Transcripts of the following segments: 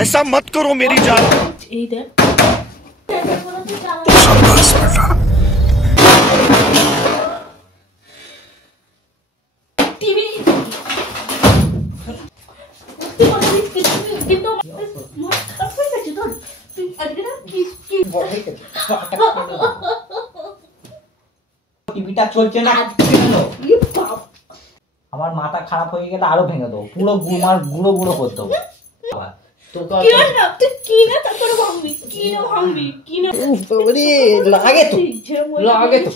ऐसा मत करो मेरी जान। शाबाश बेटा। টিভিটা চলছে না কেন? আমার মাথা খারাপ হয়ে গেলে আরো ভেঙে দেবো, পুরো গুঁড়ো গুঁড়ো করে দেবো। লাগে তো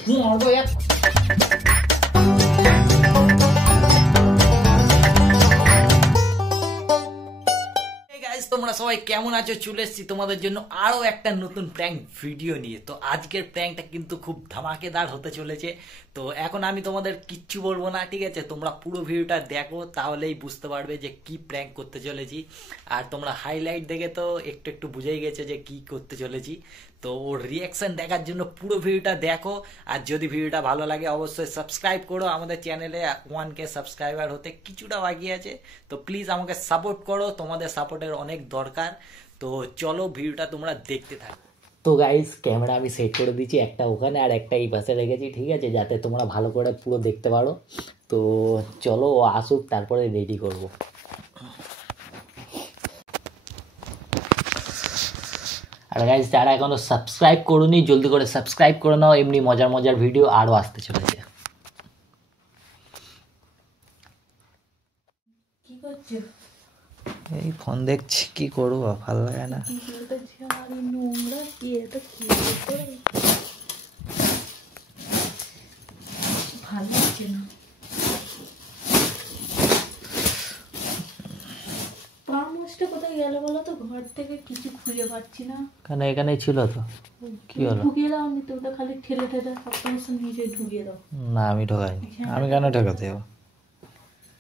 তোমরা সবাই কেমন আছো? চলে এসেছি তোমাদের জন্য আরো একটা নতুন প্র্যাঙ্ক ভিডিও নিয়ে। তো আজকের প্র্যাঙ্কটা কিন্তু খুব ধামাকেদার হতে চলেছে। তো এখন আমি তোমাদের কিচ্ছু বলবো না, ঠিক আছে? তোমরা পুরো ভিডিওটা দেখো, তাহলেই বুঝতে পারবে যে কি প্র্যাঙ্ক করতে চলেছি। আর তোমরা হাইলাইট দেখে তো একটু একটু বুঝেই গেছো যে কি করতে চলেছি। তো ওর রিয়াকশন দেখার জন্য পুরো ভিডিওটা দেখো। আর যদি ভিডিওটা ভালো লাগে অবশ্যই সাবস্ক্রাইব করো। আমাদের চ্যানেলে 1K সাবস্ক্রাইবার হতে কিছুটা বাকি আছে, তো প্লিজ আমাকে সাপোর্ট করো, তোমাদের সাপোর্টের অনেক দরকার। তো চলো ভিডিওটা তোমরা দেখতে থাকো। তো গাইস, ক্যামেরা আমি সেট করে দিয়েছি, একটা ওখানে আর একটা এই পাশে রেখেছি, ঠিক আছে? যাতে তোমরা ভালো করে পুরো দেখতে পারো। তো চলো ও আসুক, তারপরে রেডি করবো। আর গাইস, যারা এখনো সাবস্ক্রাইব করোনি জলদি করে সাবস্ক্রাইব করে নাও, এমনি মজার মজার ভিডিও আরও আসতে চলেছে। কি করছো? এই ফোন দেখছি, কি করবো, ভালো লাগে না। ভালো লাগছে না। কোথায় গেল বলো তো? ঘর থেকে কিছু খুঁজে পাচ্ছি না। কেন? এখানেই ছিল তো, কি হলো? ঢুকিয়ে দাও, আমি তো ওটা খালি ঠেলে ঠেলে সবসময় নিজে ঢুকিয়ে দাও। না, আমি ঢোকাইনি। আমি কেন ঢোকাতে যাবো?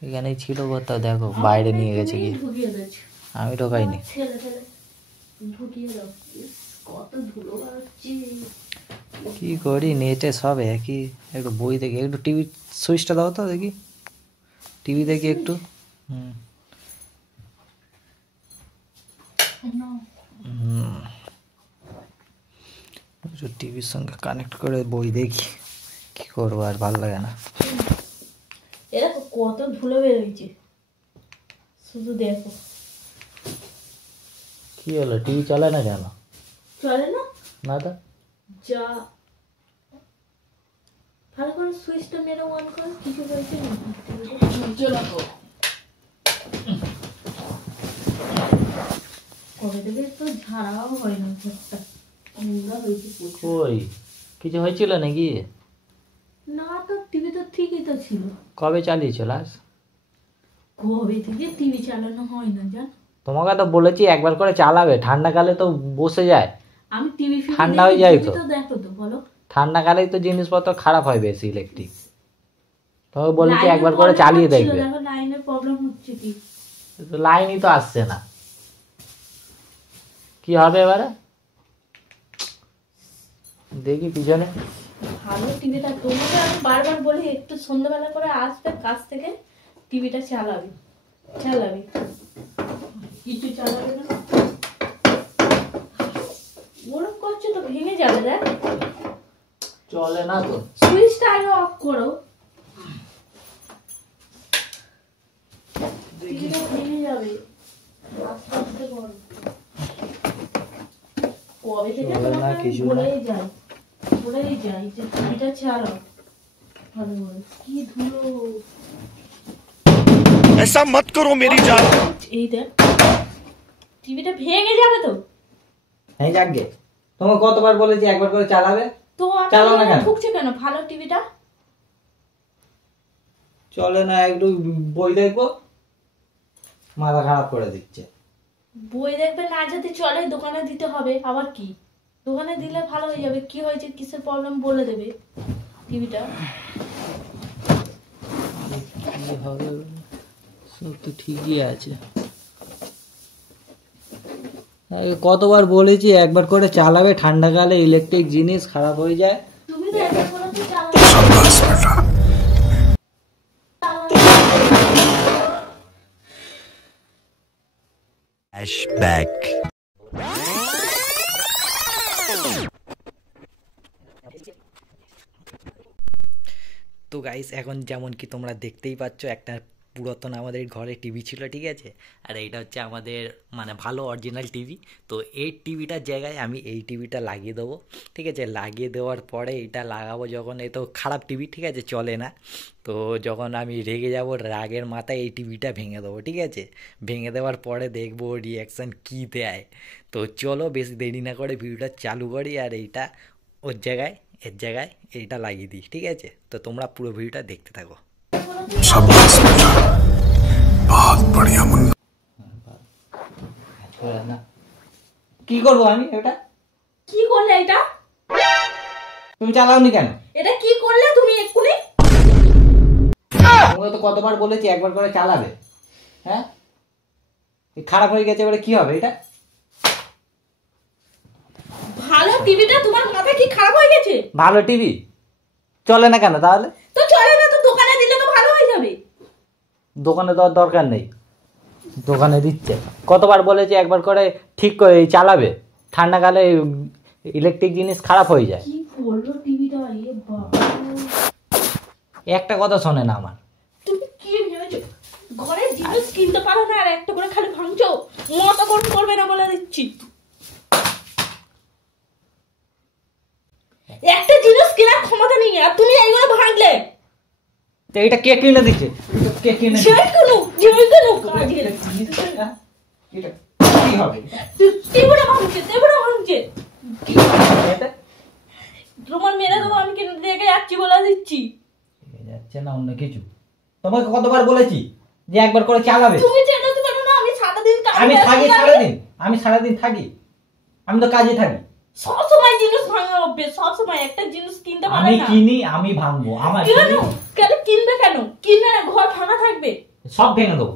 এখানেই ছিল কোথাও, দেখো বাইরে নিয়ে গেছে কি? ঢুকিয়ে দিয়েছি আমি ঢোকাইনি। ঠেলে ঠেলে ঢুকিয়ে দাও। কত ধুলো বাড়ছে। কি করি, নেটে সব একই। একটু বই দেখি, একটু টিভি সুইচটা দাও তো দেখি, টিভি দেখি একটু। একটু টিভির সঙ্গে কানেক্ট করে বই দেখি, কি করবো, আর ভালো লাগে না। এরা কত ধুলো বেরোইছে, শুধু দেখো। কি হলো, টিভি চলে না কেন? চলে না? না তো, যা ভালো করে সুইচটা মেরে অন করো। কিছু হয়েছে না? কবে থেকে তো ঝাড়াও হয় না, ঘরটা নোংরা হয়েছে প্রচুর। ওই কিছু হয়েছিল নাকি? না তো, টিভি তো ঠিকই তো ছিল। কবে চালিয়েছ লাস্ট? কবে থেকে টিভি চালানো হয় না জান। তোমাকে তো বলেছি একবার করে চালাবে, ঠান্ডাকালে তো বসে যায়। আমি টিভি ঠান্ডা হয়ে যায় তো। দেখো তো, বলো। ঠান্ডাকালেই তো জিনিসপত্র খারাপ হয় বেশি, ইলেকট্রিক। তোমাকে বলেছি একবার করে চালিয়ে দেখবে। দেখো লাইনের প্রবলেম হচ্ছে কি? লাইনই তো আসছে না, কি হবে এবারে? দেখি পিছনে। ভালো টিভিটা তোমাকে আমি বারবার বলি, একটু সন্ধ্যাবেলা করে আসবে কাজ থেকে, টিভিটা চালাবি। কিছু চালাবে না, ওরকম করছো তো ভেঙে যাবে। দেখ চলে না তো, সুইচটা আগে অফ করো। টিভিটা ভেঙে যাবে, আস্তে আস্তে করো। কবে থেকে তোমাকে বলেই যাই যে টিভিটা চালাও ভালো করে। কি ধুলো, ऐसा मत करो मेरी जान। এই দেখ টিভিটা ভেঙে যাবে তো। হ্যাঁ যাকগে, তোমাকে কতবার বলেছি একবার করে চালাবে, তো চালাও না কেন? ঠুকছে কেন? ভালো টিভিটা চলে না, একটু বই দেখবো, মাথা খারাপ করে দিচ্ছে। বই দেখবে না, যদি চলে দোকানে দিতে হবে। আবার কি, দোকানে দিলে ভালো হয়ে যাবে। কি হয়েছে, কিসের প্রবলেম বলে দেবে টিভিটা। কি হবে, সব তো ঠিকই আছে। কতবার বলেছি একবার করে চালাবে, ঠান্ডাকালে ইলেকট্রিক জিনিস খারাপ হয়ে যায়। তুমি তো একবার করে शाबाश बेटा। Flashback. তো গাইস এখন যেমন কি তোমরা দেখতেই পাচ্ছ একটা পুরাতন আমাদের ঘরে টিভি ছিল, ঠিক আছে, আর এইটা হচ্ছে আমাদের মানে ভালো অরিজিনাল টিভি। তো এই টিভিটার জায়গায় আমি এই টিভিটা লাগিয়ে দেবো, ঠিক আছে। লাগিয়ে দেওয়ার পরে এটা লাগাবো যখন, এ তো খারাপ টিভি, ঠিক আছে, চলে না। তো যখন আমি রেগে যাব, রাগের মাথায় এই টিভিটা ভেঙে দেবো, ঠিক আছে। ভেঙে দেওয়ার পরে দেখবো রিয়াকশান কী দেয়। তো চলো বেশি দেরি না করে ভিডিওটা চালু করি আর এইটা ওর জায়গায় এর জায়গায় এইটা লাগিয়ে দিই, ঠিক আছে। তো তোমরা পুরো ভিডিওটা দেখতে থাকো। शाबाश बेटा बहुत बढ़िया मुन्ना কি করবো আমি এটা? কি করলে এটা? তুমি চালাওনি কেন? এটা কি করলে তুমি এক্ষুনি? তোমাকে তো কতবার বলেছি একবার করে চালাবে। হ্যাঁ, খারাপ হয়ে গেছে এবারে কি হবে এটা? ভালো টিভিটা তোমার মাথায় কি খারাপ হয়ে গেছে? ভালো টিভি চলে না কেন তাহলে? তো চলে না তো দোকানে দিলে তো ভালো হয়ে যাবে। দোকানে দেওয়ার দরকার নেই, দোকানে দিচ্ছে। কতবার বলেছি একবার করে ঠিক করে চালাবে। ঠান্ডাকালে ইলেকট্রিক জিনিস খারাপ হয়ে যায়। কি করলো টিভিটা? এ বাবা, একটা কথা শোনে না আমার। তুমি কি ভেবেছো ঘরে জিনিস কিনতে পারো না আর একটা করে খালি ভাঙছো? মতো করবে না বলে দিচ্ছি। একটা জিনিস কেনার ক্ষমতা নেই আর তুমি এইগুলো ভাঙলে। তো এটা কে কিনে দিচ্ছে? কে কিনে দিচ্ছে? যেই কোনো এটা কি হবে? টিভিটা ভাঙছে কি হবে এটা? তোমার মেরে দেবো আমি কিনে দেখে যাচ্ছি বলে দিচ্ছি। যাচ্ছে না অন্য কিছু। তোমাকে কতবার বলেছি যে একবার করে চালাবে। তুমি চালাতে পারো না? আমি সারাদিন আমি থাকি সারাদিন থাকি। আমি তো কাজে থাকি। সব সময় জিনিস ভাঙা হবে, সব সময় একটা জিনিস কিনতে পারে আমি না। কিনি, আমি ভাঙবো। আমার কেন কিনবে? কেন কিনবে না? ঘর ভাঙা থাকবে, সব ভেঙে দেবো।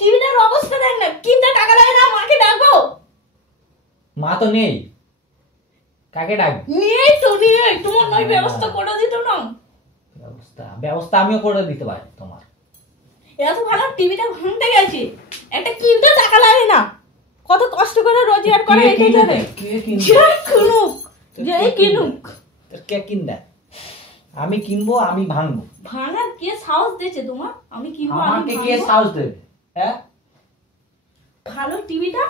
টিভিটার অবস্থা দেখ না। কিনতে টাকা লাগে না? মাকে ডাকবো। মা তো নেই, কাকে ডাকবো? নিয়ে তোমার নয় ব্যবস্থা করে দিত না। ব্যবস্থা আমিও করে দিতে পারি তোমার। এত ভালো টিভিটা ভাঙতে গেছে, একটা কিনতে টাকা লাগে না। কত কষ্ট করে রোজগার করে রেখে যাবে। যেই কিনুক কে কিনবে? আমি কিনবো, আমি ভাঙবো। ভাঙার কে সাহস দিয়েছে তোমার? আমি কিনবো, আমি আমাকে কে ভাঙবো। সাহস দেবে? হ্যাঁ, ভালো টিভিটা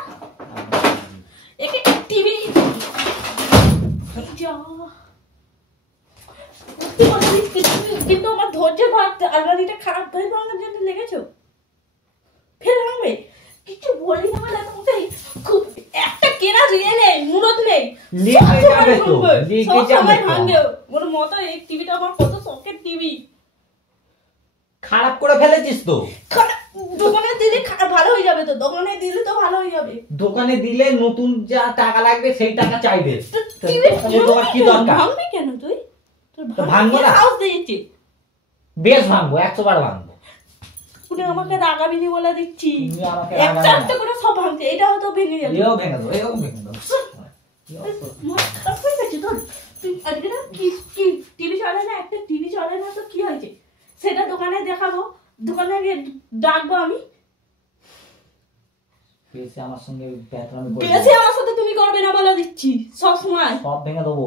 একে টিভি কিন্তু আমার ধৈর্য ভাবতে আলমারিটা খারাপ করে ভাঙার জন্য লেগেছো। ফের ভাঙবে কিছু বলি না বলে তোমাকে খুব একটা কেনা রিয়ে নেই, মুরত নেই। সবসময় ভাঙবে ওর মতো। এই টিভিটা আমার কত শখের টিভি। খারাপ করে ফেলেছিস তো। দোকানে দিলে ভালো হয়ে যাবে। তো দোকানে দিলে তো ভালো হয়ে যাবে। দোকানে দিলে নতুন যা টাকা লাগবে সেই টাকা চাইবে। তোমার কি দরকার? ভাঙবি কেন তুই? ভাঙবো না। সাহস দিয়েছি। বেশ ভাঙবো, 100 বার ভাঙবো। তুই আমাকে রাগাবিনি বলে দিচ্ছি। তুমি আমাকে একটা রাগাবে একটা না। করে সব ভাঙছে, এটাও তো ভেঙে যাবে। এও ভেঙে দেবো, এও ভেঙে দেবো। মাথা খারাপ হয়ে গেছে তোর? তুই আজকে না কি টিভি চলে না? একটা টিভি চলে না তো কি হয়েছে? সেটা দোকানে দেখাবো, দোকানে গিয়ে ডাকবো আমি। বেশি আমার সঙ্গে ব্যাটরামি করবে। বেশি আমার সাথে তুমি করবে না বলে দিচ্ছি। সব সময় সব ভেঙে দেবো,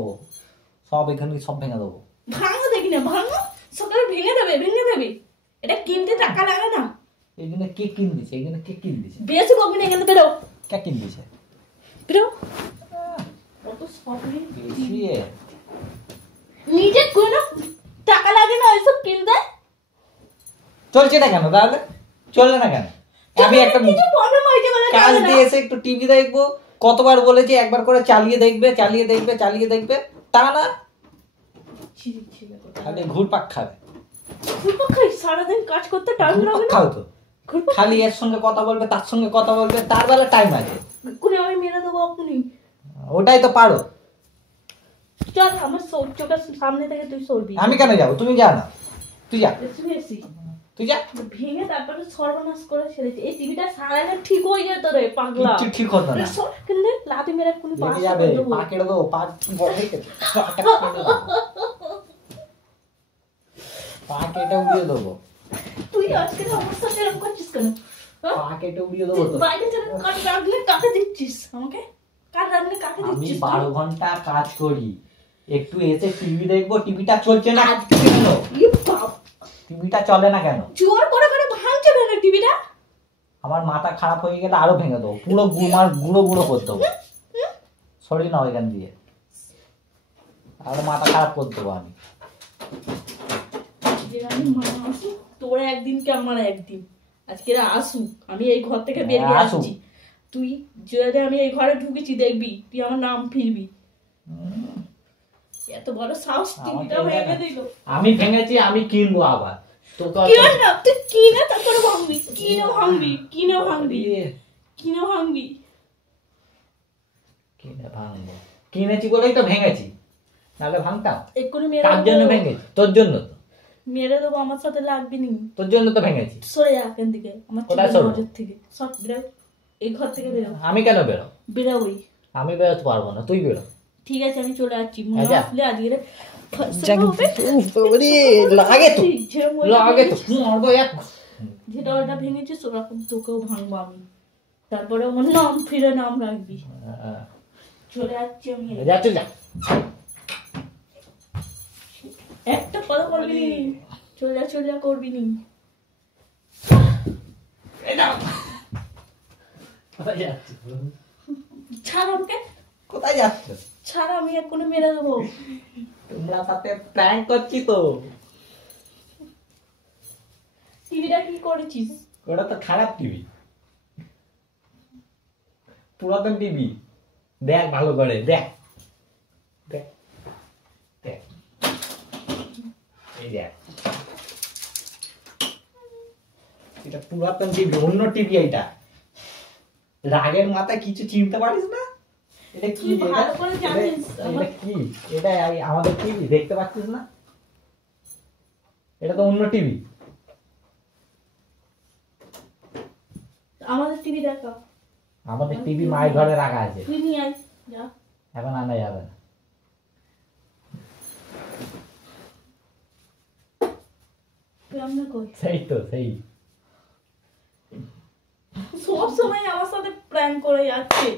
সব এখানে সব ভেঙে দেবো। ভাঙো দেখি না, ভাঙো সকালে ভেঙে দেবে। এটা কিনতে টাকা লাগে না। এইখানে কে কিন দিছে? এইখানে কে কিন দিছে? বেশি বকবি না, এখানে বেরো। কে কিন দিছে? বেরো। কত শখ নেই। বেশি নিজে কোনো টাকা লাগে না ওইসব কিনতে। চলছে না কেন তাহলে? চলে না কেন? আমি একটা কিছু প্রবলেম হয়েছে বলে কাজ চলে না। দিয়ে এসে একটু টিভি দেখবো। কতবার বলেছি একবার করে চালিয়ে দেখবে। তা না, ছিড়ে কথা। খালি ঘুরপাক খাবে। ঘুরপাক খাই সারাদিন কাজ করতে টাইম ঘুরপাক লাগে না। খাও তো। ঘুরপাক খালি এর সঙ্গে কথা বলবে, তার সঙ্গে কথা বলবে, তার বেলা টাইম আছে। কোনে আমি মেরে দেবো আপনি। ওটাই তো পারো। চল আমার চোখের সামনে থেকে তুই সরবি। আমি কেন যাবো? তুমি যা না, তুই যা, বেশি তুই যা। ভেঙে তারপরে সর্বনাশ করে ছেড়েছে। এই টিভিটা সারালে ঠিক হয়ে যেত রে পাগলা। কিচ্ছু ঠিক হতো না। কিন্তু লাতি মেরে কোন পাশ লেগে যাবে, করে দেবো। পা কেটে দেবো, পা বড় হয়ে গেছে। পা কেটে উড়িয়ে দেবো। তুই আজকে আমার সাথে এরকম করছিস কেন? হ্যাঁ? পা কেটে উড়িয়ে দেবো তো। বাইরে ছেড়ে কার রাখলে কাকে দিচ্ছিস আমাকে? কার রাখলে কাকে আমি দিচ্ছিস? 12 ঘন্টা কাজ করি, একটু এসে টিভি দেখবো, টিভিটা চলছে না কেন? টিভিটা চলে না কেন? জোর করে করে ভাঙছে কেন টিভিটা? আমার মাথা খারাপ হয়ে গেলে আরো ভেঙে দেবো, পুরো গুড়মার গুঁড়ো গুঁড়ো করে দেবো। সরি না ওইখান দিয়ে, আরো মাথা খারাপ করে দেবো আমি। আমি মা আসুক, তোর একদিন কি আমার একদিন। আজকে আসুক, আমি এই ঘর থেকে বেরিয়ে আসুক। আসছি। তুই যদি আমি এই ঘরে ঢুকেছি দেখবি, তুই আমার নাম ফিরবি। এত বড় সাহস, টিভিটা ভেঙে দিল। আমি ভেঙেছি, আমি কিনবো আবার। তোকে কিনে না, তুই কিনে তারপরে ভাঙবি। কিনে ভাঙবি, কিনে ভাঙবি, কিনে ভাঙবি। কিনে ভাঙবো, কিনেছি বলেই তো ভেঙেছি, নাহলে ভাঙতাম? এক্ষুনি মেরে তার জন্য দেবো। ভেঙেছি, তোর জন্য তো। মেরে দেবো, আমার সাথে লাগবি নি। তোর জন্য তো ভেঙেছি। সরে যা এখান থেকে, আমার কোথায় চোখের সরবো? নজর থেকে। সব বেরো, এই ঘর থেকে বেরো। আমি কেন বেরো? বেরোবই। আমি বেরোতে পারবো না, তুই বেরো। ঠিক আছে, আমি চলে যাচ্ছি। মনে আচ্ছা। আসলে আজকে লাগে তো, লাগে তো, মারবো এক। যেটা ওটা ভেঙেছিস ওরকম তোকেও ভাঙবো আমি। তারপরে আমার নাম ফিরে নাম রাখবি। চলে যাচ্ছি আমি। যা তুই যা। একটা কথা বলবি নি, চলে যা করবি নি। কোথায় যাচ্ছ? ছাড় আমাকে, কোথায় যাচ্ছ? ছাড়, আমি এক্ষুনি মেরে দেবো। তোমরা সাথে প্র্যাঙ্ক করছি তো। টিভিটা কি করেছিস? ওটা তো খারাপ টিভি, পুরাতন টিভি। দেখ ভালো করে, দেখ দেখ দেখ, এই দেখ, এটা পুরাতন টিভি, অন্য টিভি। এটা রাগের মাথায় কিছু চিনতে পারিস না? এটা কি? তুই ভালো করে জানিস। এটা কি? এটা আমাদের টিভি, দেখতে পাচ্ছিস না? এটা তো অন্য টিভি। আমাদের টিভি দেখা। আমাদের টিভি মায়ের ঘরে রাখা আছে, তুই নিয়ে আয়, যা। এখন আনা যাবে না। তুই আমরা কই? সেই তো, সেই সব সময় আমার সাথে প্র্যাঙ্ক করে যাচ্ছে।